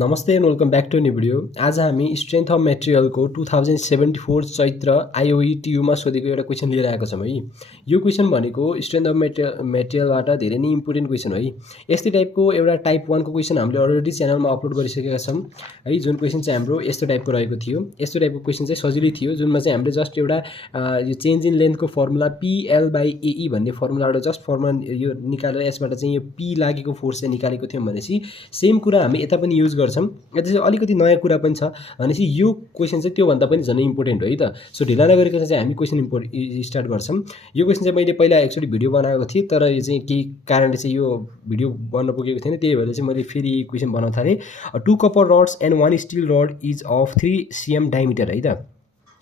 नमस्ते and welcome back to new video. आज हामी स्ट्रेन्थ अफ मेटेरियलको 2074 चैत्र आइओइटियुमा सोधेको एउटा क्वेसन लिएर आएको छौँ है। यो क्वेसन भनेको स्ट्रेन्थ अफ मेटेरियलबाट धेरै नै इम्पोर्टेन्ट क्वेसन हो है। यस्तै टाइपको एउटा टाइप 1 को क्वेसन हामीले अलरेडी च्यानलमा अपलोड गरिसकेका छौँ है। जुन क्वेसन चाहिँ हाम्रो यस्तो टाइपको रहेको थियो। यस्तो टाइपको क्वेसन चाहिँ सजिलै थियो, जुनमा चाहिँ हामीले जस्ट एउटा यो चेन्ज इन लेन्थको फर्मुला PL/AE भन्ने फर्मुलाबाट जस्ट फर्मुला यो निकालेर यसबाट चाहिँ यो P लागेको फोर्स चाहिँ निकालेको थियौँ भनेपछि सेम कुरा हामी यता पनि युज गर्छौँ। यता चाहिँ अलिकति नयाँ कुरा पनि छ भनेपछि यो क्वेसन चाहिँ त्योभन्दा पनि झन् इम्पोर्टेन्ट हो है त। सो ढिला नगरिकन चाहिँ हामी क्वेसन स्टार्ट गर्छौँ। यो क्वेसन चाहिँ मैले पहिला एक्चुअली भिडियो बनाएको थिएँ, तर यो चाहिँ केही कारणले चाहिँ यो भिडियो बन्न पुगेको थिएन, त्यही भएर चाहिँ मैले फेरि क्वेसन बनाउन थालेँ। 2 copper rods and 1 steel rod is of 3 cm diameter है त।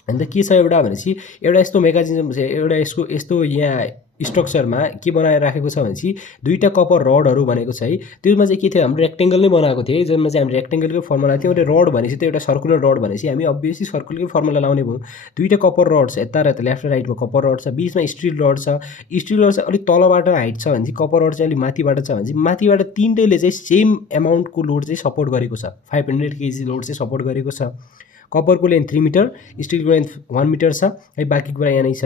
अन्त के छ एउटा भनेपछि एउटा यस्तो मेकानिजम छ, एउटा यस्तो यहाँ स्ट्रक्चरमा के बनाएर राखेको छ भनेपछि दुईटा कपर रडहरू भनेको छ है। त्यसमा चाहिँ के थियो, हाम्रो रेक्टेङ्गल नै बनाएको थियो है, जसमा चाहिँ हामी रेक्टेङ्गलकै फर्मुला थियो। एउटा रड भनेपछि त एउटा सर्कुलर रड भनेपछि हामी अभियसली सर्कुलरकै फर्मुला लाउने भयौँ। दुईटा कपर रड छ, यता र यता लेफ्ट र राइटमा कपर रड छ, बिचमा स्टिल रड छ। स्टिल रड चाहिँ अलिक तलबाट हाइट छ भनेपछि कपर रड चाहिँ अलिक माथिबाट छ भनेपछि माथिबाट तिनटैले चाहिँ सेम एमाउन्टको लोड चाहिँ सपोर्ट गरेको छ। 500 kg लोड चाहिँ सपोर्ट गरेको छ। कपरको लेन्थ 3 मिटर, स्टिलको लेन्थ 1 मिटर छ है। बाँकी कुरा यहाँ नै छ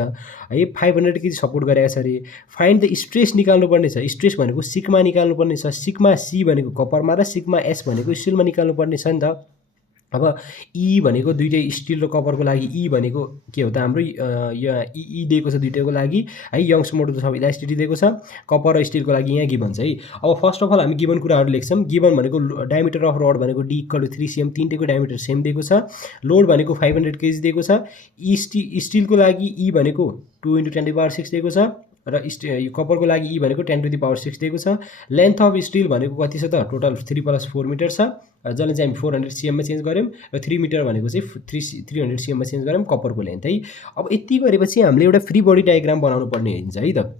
है। 500 kg सपोर्ट गरेको छ अरे। फाइन्ड द स्ट्रेस निकाल्नुपर्ने छ। स्ट्रेस भनेको सिग्मा निकाल्नुपर्ने छ। सिग्मा सी भनेको कपरमा र सिग्मा एस भनेको स्टिलमा निकाल्नुपर्ने छ नि त। अब ई भनेको दुइटै स्टिल र कपरको लागि ई भनेको के हो त, हाम्रो यो ई दिएको छ दुइटैको लागि है। यङ्स मोडुलस अफ इलास्टिसिटी दिएको छ। कपर र स्टिलको लागि यहाँ गिभन छ है। अब फर्स्ट अफ अल हामी गिभन कुराहरू लेख्छौँ। गिभन भनेको डायमिटर अफ रड भनेको D = 3 cm, तिनटैको डायमिटर सेम दिएको छ। लोड भनेको 500 kg दिएको छ। स्टिलको लागि ई भनेको 2 × 10⁶ दिएको छ र कपरको लागि ई भनेको 10⁶ दिएको छ। लेन्थ अफ स्टिल भनेको कति छ त, टोटल 3 + 4 मिटर छ, जसले चाहिँ हामी 400 cm मा चेन्ज गऱ्यौँ र 3 मिटर भनेको चाहिँ 300 cm मा चेन्ज गऱ्यौँ कपरको लेन्थ है। अब यति गरेपछि हामीले एउटा फ्री बडी डायग्राम बनाउनु पर्ने हुन्छ है त।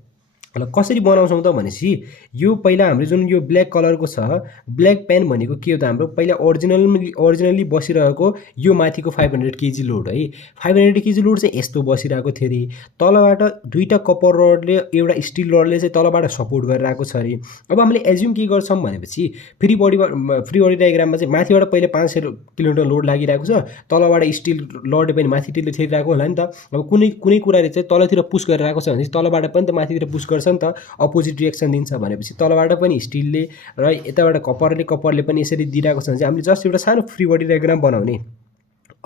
ल कसरी बनाउँछौँ त भनेपछि यो पहिला हाम्रो जुन यो ब्ल्याक कलरको छ, ब्ल्याक पेन भनेको के हो त, हाम्रो पहिला ओरिजिनली बसिरहेको यो माथिको 500 kg लोड है। 500 kg लोड चाहिँ यस्तो बसिरहेको थियो अरे। तलबाट दुईटा कपर रडले एउटा स्टिल रडले चाहिँ तलबाट सपोर्ट गरिरहेको छ अरे। अब हामीले एज्युम के गर्छौँ भनेपछि फ्री बडी डायग्राममा चाहिँ माथिबाट पहिले 500 किलोमिटर लोड लागिरहेको छ, तलबाट स्टिल रडले पनि माथितिर थेरिरहेको होला नि त। अब कुनै कुराले चाहिँ तलतिर पुस गरिरहेको छ भने तलबाट पनि त माथितिर पुस गर्छ नि त, अपोजिट रिएक्सन दिन्छ भनेपछि तलबाट पनि स्टिलले र यताबाट कपरले पनि यसरी दिइरहेको छ भने चाहिँ हामीले जस्ट एउटा सानो फ्री बडी डायग्राम बनाउने।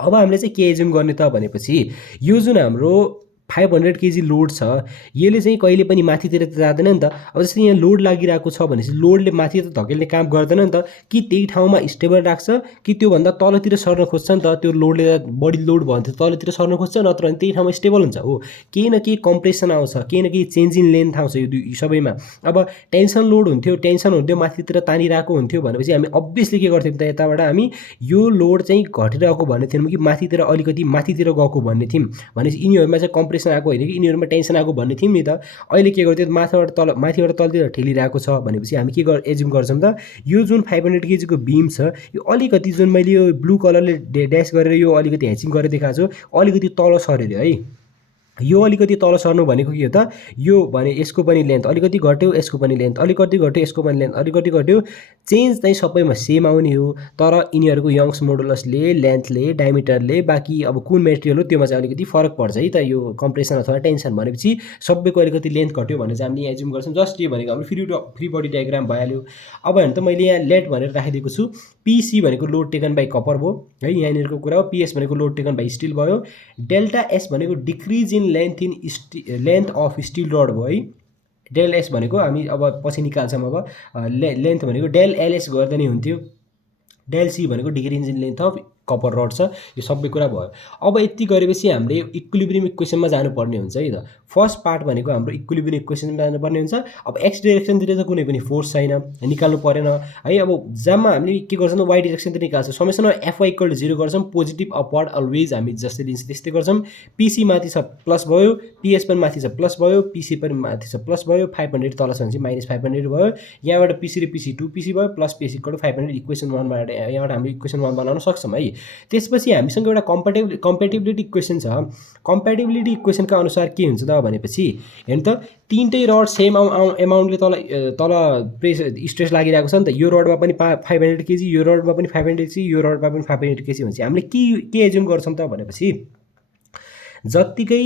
अब हामीले चाहिँ के एज्युम गर्ने त भनेपछि यो जुन हाम्रो 500 kg लोड छ, यसले चाहिँ कहिले पनि माथितिर त जाँदैन नि त। अब जस्तै यहाँ लोड लागिरहेको छ भनेपछि लोडले माथि त धकेल्ने काम गर्दैन नि त, कि त्यही ठाउँमा स्टेबल राख्छ कि त्योभन्दा तलतिर सर्न खोज्छ नि त। त्यो लोडले बढी लोड भयो भने तलतिर सर्न खोज्छ, नत्र भने त्यही ठाउँमा स्टेबल हुन्छ हो। केही न केही कम्प्रेसन आउँछ, केही न केही चेन्ज इन लेन्थ आउँछ यो सबैमा। अब टेन्सन लोड हुन्थ्यो माथितिर तानिरहेको हुन्थ्यो भनेपछि हामी अभियसली के गर्थ्यौँ त, यताबाट हामी यो लोड चाहिँ घटिरहेको भन्ने थियौँ कि माथितिर अलिकति माथितिर गएको भन्ने थियौँ भनेपछि यिनीहरूमा चाहिँ कम्प्रेसन आएको होइन कि यिनीहरूमा टेन्सन आएको भन्ने थियौँ नि त। अहिले के गर्थ्यो, माथिबाट तलतिर ठेलिरहेको छ भनेपछि हामी के एज्युम गर्छौँ त, यो जुन 500 kg को बिम छ यो अलिकति जुन मैले यो ब्लू कलरले ड्यास गरेर यो अलिकति ह्याचिङ गरेर देखाएको छु, अलिकति तल सऱ्यो है। यो अलिकति तल सर्नु भनेको के हो त, यो भने यसको पनि लेन्थ अलिकति घट्यो, यसको पनि लेन्थ अलिकति घट्यो, यसको पनि लेन्थ अलिकति घट्यो। चेन्ज चाहिँ सबैमा सेम आउने हो, तर यिनीहरूको यङ्स मोडुलसले, लेन्थले, डायमिटरले, बाँकी अब कुन मेटेरियल हो त्योमा चाहिँ अलिकति फरक पर्छ है त। यो कम्प्रेसन अथवा टेन्सन भनेपछि सबैको अलिकति लेन्थ घट्यो भनेर चाहिँ हामीले एज्युम गर्छौँ। जस्ट यो भनेको हाम्रो फ्री बडी डायग्राम भइहाल्यो। अब हेर्नु त मैले यहाँ लेट भनेर राखिदिएको छु। पिसी भनेको लोड टेकन बाई कपर भयो है, यहाँनिरको कुरा हो। पिएस भनेको लोड टेकन बाई स्टिल भयो। डेल्टा एस भनेको decrease in length of steel rod भयो है। डेल एस भनेको हामी अब पछि निकाल्छौँ। अब लेन्थ भनेको डेल एलएस गर्दा नि हुन्थ्यो। डेल सी भनेको decrease in length of copper rod छ। यो सबै कुरा भयो। अब यति गरेपछि हामीले इक्विलिब्रियम इक्वेसनमा जानुपर्ने हुन्छ है त। फर्स्ट पार्ट भनेको हाम्रो इक्विलिब्रियम इक्वेसनमा जानुपर्ने हुन्छ। अब एक्स डाइरेक्सनतिर त कुनै पनि फोर्स छैन, निकाल्नु परेन है। अब जम्मा हामीले के गर्छौँ त, वाइ डाइरेक्सनतिर निकाल्छौँ। समेसन FY = 0 गर्छौँ। पोजिटिभ अपवर्ड अलवेज हामी जस्तै दिन्छ त्यस्तै गर्छौँ। पिसी माथि छ प्लस भयो, पिएस पनि माथि छ प्लस भयो, पिसी पनि माथि छ प्लस भयो, 500 तल छ भने चाहिँ -500 भयो। यहाँबाट पिसी र पिसी 2 पिसी भयो, प्लस पिसी = 500 इक्वेसन 1बाट यहाँबाट हामी इक्वेसन 1 बनाउन सक्छौँ है। त्यसपछि हामीसँग एउटा कम्प्याटिबिलिटी इक्वेसन छ। कम्प्याटिबिलिटी इक्वेसनका अनुसार के हुन्छ त भनेपछि हेर्नु त तीनटै रड सेम एमाउन्टले तल स्ट्रेस लागिरहेको छ नि त। यो रडमा पनि 500 केजी, यो रडमा पनि 500 केजी, यो रडमा पनि 500 केजी भनेपछि हामीले के एज्युम गर्छौँ त भनेपछि जत्तिकै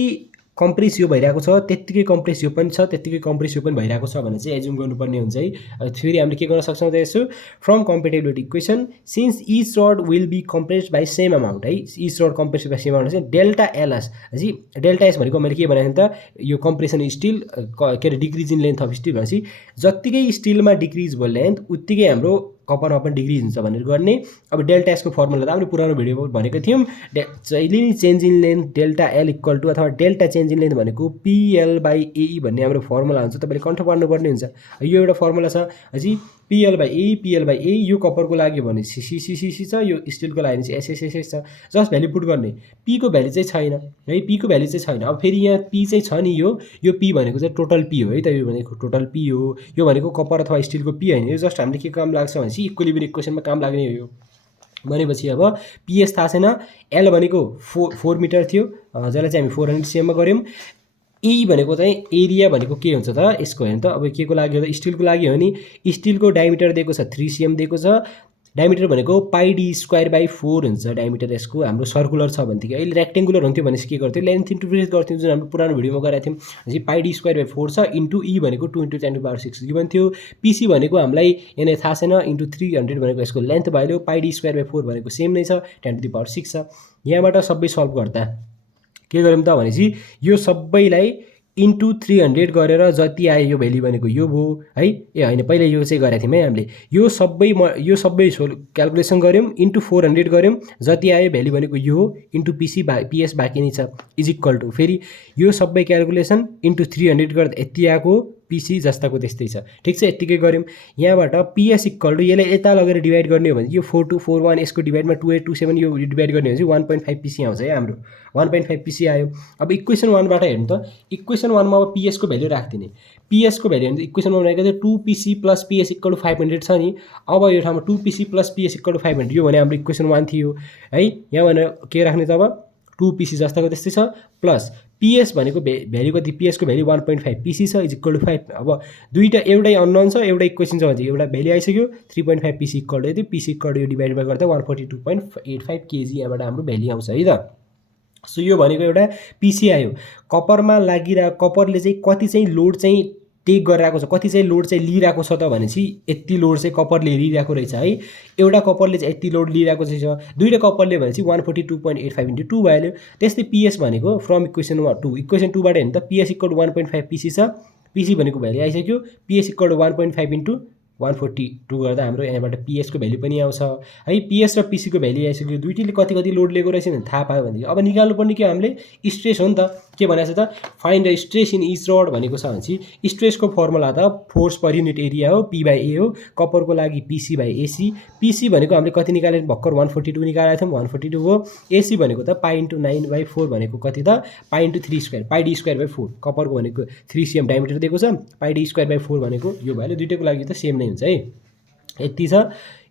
कम्प्रेस यो भइरहेको छ त्यत्तिकै कम्प्रेस यो पनि छ, त्यत्तिकै कम्प्रेस यो पनि भइरहेको छ भने चाहिँ एज्युम गर्नुपर्ने हुन्छ है। फेरि हामीले के गर्न सक्छौँ त यसो from compatibility equation since each rod will be compressed by same amount है, each rod compressed by same amount चाहिँ डेल्टा एलएस है। डेल्टा एस भनेको मैले के भनेको त यो कम्प्रेसन स्टिल के अरे decrease in length of still भनेपछि जत्तिकै स्टिलमा डिक्रिज भयो लेन्थ उत्तिकै हाम्रो कपरमा पनि डिक्रिज हुन्छ भनेर गर्ने। अब डेल्टा एसको फर्मुला त हामीले पुरानो भिडियोमा भनेको थियौँ। जहिले नि change in length delta L equal to अथवा डेल्टा चेन्ज इन लेन्थ भनेको पिएल बाई एई भन्ने हाम्रो फर्मुला हुन्छ, तपाईँले कन्ठ पार्नुपर्ने हुन्छ। यो एउटा फर्मुला छ है पिएल बाई एई, यो कपरको लागि भने सिसिसिसी छ, यो स्टिलको लागि चाहिँ एसएसएसएस छ। जस्ट भ्याल्यु पुट गर्ने, पीको भ्याल्यु चाहिँ छैन है, पीको भ्याल्यु चाहिँ छैन। अब फेरि यहाँ पी चाहिँ छ नि, यो पी भनेको चाहिँ टोटल पी हो है त, यो भनेको टोटल पी हो, यो भनेको कपर अथवा स्टिलको पी होइन। यो जस्ट हामीले के काम लाग्छ भनेपछि इक्विलिब्रियम इक्वेसनमा काम लाग्ने हो यो भनेपछि। अब पिएस थाहा छैन, एल भनेको 4 मिटर थियो जसलाई चाहिँ हामी 400 सीएममा गऱ्यौँ। ए भनेको चाहिँ एरिया भनेको के हुन्छ त यसको हेर्नु त। अब के को लागि हो त स्टिलको लागि हो नि, स्टिलको डायमिटर दिएको छ 3 सीएम दिएको छ। डायमिटर भनेको पाई डी स्क्वायर बाई 4 हुन्छ डायमिटर यसको। हाम्रो सर्कुलर छ भनेदेखि अहिले रेक्टेङ्गुलर हुन्थ्यो भनेपछि के गर्थ्यो लेन्थ इन्टु ब्रेथ गर्थ्यौँ, जुन हाम्रो पुरानो भिडियोमा गरेको थियौँ। भनेपछि पाई डी स्क्वायर बाई 4 छ इन्टु ई भनेको 2 × 10⁻6 गिभन थियो। पिसी भनेको हामीलाई यहाँनिर थाहा छैन, इन्टु 300 भनेको यसको लेन्थ भइदियो। पाई डी स्क्वायर बाई 4 भनेको सेम नै छ 10⁻6 छ। यहाँबाट सबै सल्भ गर्दा के गर्यौँ त भनेपछि यो सबैलाई इन्टु 300 गरेर जति आयो यो भ्याल्यु भनेको यो भयो है। ए होइन पहिला यो चाहिँ गरेको थियौँ है हामीले, यो सबै क्यालकुलेसन गऱ्यौँ इन्टु 400 गऱ्यौँ, जति आयो भ्याल्यु भनेको यो हो इन्टु पिएस बाँकी नै छ इज इक्वल टु फेरि यो सबै क्यालकुलेसन इन्टु 300 गर्दा यति आएको पिसी जस्ताको त्यस्तै छ। ठिक छ, यत्तिकै गऱ्यौँ। यहाँबाट पिएस इक्वल टु यसलाई यता लगेर डिभाइड गर्ने हो भने यो 4241 यसको डिभाइडमा 2827 यो डिभाइड गर्ने हो भने 1.5 पिसी आउँछ है हाम्रो, 1.5 पिसी आयो। अब इक्वेसन 1बाट हेर्नु त, इक्वेसन 1मा अब पिएसको भ्याल्यु राखिदिने। पिएसको भ्याल्यु हेर्नु इक्वेसन 1मा भनेको चाहिँ 2पिसी प्लस पिएस इक्वल टु 500 छ नि। अब यो ठाउँमा 2पिसी प्लस पिएस इक्वल टु 500 यो भने हाम्रो इक्वेसन 1 थियो है। यहाँ भनेर के राख्ने त अब 2पिसी जस्ताको त्यस्तै छ प्लस पिएस भनेको भ्याल्यु कति, पिएसको भ्याल्यु 1.5 पिसी छ इज इक्वल टु 5। अब दुईवटा एउटै अननोन छ एउटा इक्वेसन छ भने एउटा भ्याल्यु आइसक्यो 3.5 पिसी इक्वल टु पिसी इक्वल टु यो डिभाइडमा गर्दा 142.85 केजी यहाँबाट हाम्रो भ्याल्यु आउँछ है त। सो यो भनेको एउटा पिसी आयो। कपरमा लागिरहेको कपरले चाहिँ कति चाहिँ लोड चाहिँ टेक गरिरहेको छ, कति चाहिँ लोड चाहिँ लिइरहेको छ त भनेपछि यति लोड चाहिँ कपरले लिइरहेको रहेछ है। एउटा कपरले चाहिँ यति लोड लिइरहेको चाहिँ छ, दुईवटा कपरले भनेपछि 142.85 × 2 भइहाल्यो। त्यस्तै पिएस भनेको फ्रम इक्वेसन 2 इक्वेसन 2बाट हेर्नु त पिएस इक्वल टु 1.5 पिसी छ, पिसी भनेको भ्याल्यु आइसक्यो। पिएस इक्वल टु 1.5 × 142 गर्दा हाम्रो यहाँबाट पिएसको भ्याल्यु पनि आउँछ है। पिएस र पिसीको भ्याल्यु आइसक्यो, दुईटीले कति कति लोड लिएको रहेछ भने थाहा पायो भनेदेखि अब निकाल्नुपर्ने के हामीले स्ट्रेस हो नि त। के भनेको छ त find the stress in each rod भनेको छ भनेपछि स्ट्रेसको फर्मुला त फोर्स पर युनिट एरिया हो, पी बाई ए हो। कपरको लागि पिसी बाई एसी, पिसी भनेको हामीले कति निकालेर भर्खर 142 निकालेको थियौँ 142 हो। एसी भनेको त पाई इन्टु 9/4 भनेको कति त पाई into 3 square, pie D square by 4। कपरको भनेको 3 सीएम डायमिटर दिएको छ, पाई डी स्क्वायर बाई 4 भनेको यो भ्याल्यु दुईटैको लागि त सेम नै हुन्छ है। यति छ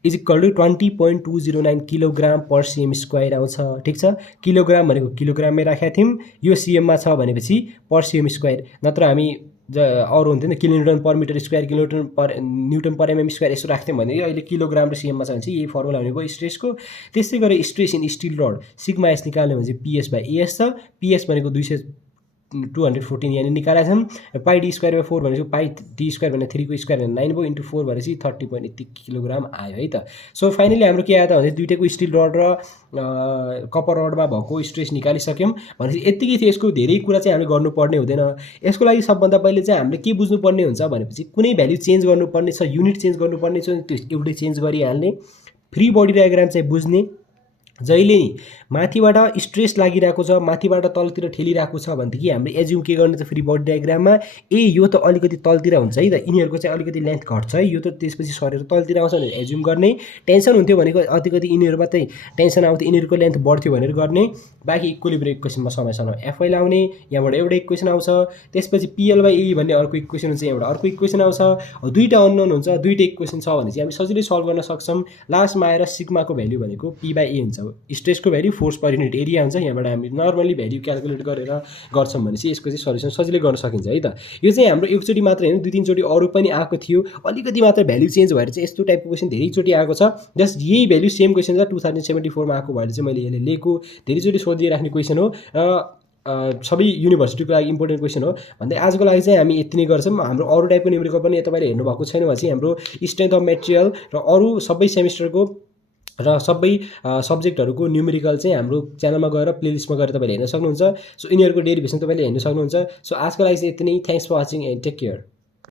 is equal to 20.209 kilogram per cm square आउँछ। ठिक छ, किलोग्राम भनेको किलोग्राममै राखेका थियौँ, यो सीएममा छ भनेपछि पर सीएम स्क्वायर, नत्र हामी अरू हुन्थ्यो नि kilonewton per metre square, newton per mm square यसो राख्थ्यौँ भने अहिले किलोग्राम र सीएममा छ भने चाहिँ यही फर्मुला हुने भयो स्ट्रेसको। त्यस्तै गरेर stress in steel rod sigma S निकाल्ने भने चाहिँ पिएस बाई एएस छ। पिएस भनेको 214 यहाँनिर निकालेको छौँ। पाई डी स्क्वायर बाई 4 भनेपछि पाई डी स्क्वायर भने 3 को स्क्वायर भने 9 भयो इन्टु 4 भनेपछि 30.80 किलोग्राम आयो है त। सो फाइनली हाम्रो के आयो त भने दुईटैको स्टिल रड र कपर रडमा भएको स्ट्रेस निकालिसक्यौँ भनेपछि यत्तिकै थियो। यसको धेरै कुरा चाहिँ हामीले गर्नुपर्ने हुँदैन। यसको लागि सबभन्दा पहिले चाहिँ हामीले के बुझ्नुपर्ने हुन्छ भनेपछि कुनै भ्याल्यु चेन्ज गर्नुपर्ने छ, युनिट चेन्ज गर्नुपर्ने छ, त्यो एउटै चेन्ज गरिहाल्ने। फ्री बडी डायग्राम चाहिँ बुझ्ने, जहिले नि माथिबाट स्ट्रेस लागिरहेको छ, माथिबाट तलतिर ठेलिरहेको छ भनेदेखि हामीले एज्युम के गर्ने त फ्री बडी डायग्राममा यो त अलिकति तलतिर हुन्छ है त, यिनीहरूको चाहिँ अलिकति लेन्थ घट्छ है, यो त त्यसपछि सरेर तलतिर आउँछ भनेर एज्युम गर्ने। टेन्सन हुन्थ्यो भनेको अलिकति यिनीहरूमा चाहिँ टेन्सन आउँथ्यो, यिनीहरूको लेन्थ बढ्थ्यो भनेर गर्ने। बाँकी इक्विलिब्रियम इक्वेसनमा समयसँग एफआई लाउने, यहाँबाट एउटा इक्वेसन आउँछ। त्यसपछि पिएल बाई ए भन्ने अर्को इक्वेसन हुन्छ, यहाँबाट अर्को इक्वेसन आउँछ। दुईवटा अननोन हुन्छ, दुईवटा इक्वेसन छ भने चाहिँ हामी सजिलै सल्भ गर्न सक्छौँ। लास्टमा आएर सिग्माको भ्याल्यु भनेको पी बाई ए हुन्छ स्ट्रेसको value force per unit area हुन्छ। यहाँबाट हामी नर्मली भ्याल्यु क्यालकुलेट गरेर गर्छौँ भनेपछि यसको चाहिँ सल्युसन सजिलै गर्न सकिन्छ है त। यो चाहिँ हाम्रो एकचोटि मात्र होइन 2-3 चोटि अरू पनि आएको थियो, अलिकति मात्र भ्याल्यु चेन्ज भएर चाहिँ यस्तो टाइपको क्वेसन धेरैचोटि आएको छ। जस्ट यही भ्याल्यु सेम क्वेसन छ 2074 मा आएको भएर चाहिँ मैले यसले लिएको, धेरैचोटि सोधिराख्ने क्वेसन हो र सबै युनिभर्सिटीको लागि इम्पोर्टेन्ट क्वेसन हो भन्दै आजको लागि चाहिँ हामी यति नै गर्छौँ। हाम्रो अरू टाइपको न्युमेरिकल पनि तपाईँले हेर्नुभएको छैन भने चाहिँ हाम्रो स्ट्रेन्थ अफ मेटेरियल र अरू सबै सेमिस्टरको र सबै सब्जेक्टहरूको न्युमेरिकल चाहिँ हाम्रो च्यानलमा गएर प्लेलिस्टमा गएर तपाईँले हेर्न सक्नुहुन्छ। सो यिनीहरूको डेरिभेसन तपाईँले हेर्न सक्नुहुन्छ। सो आजको लागि चाहिँ यति नै। Thanks for watching and take care.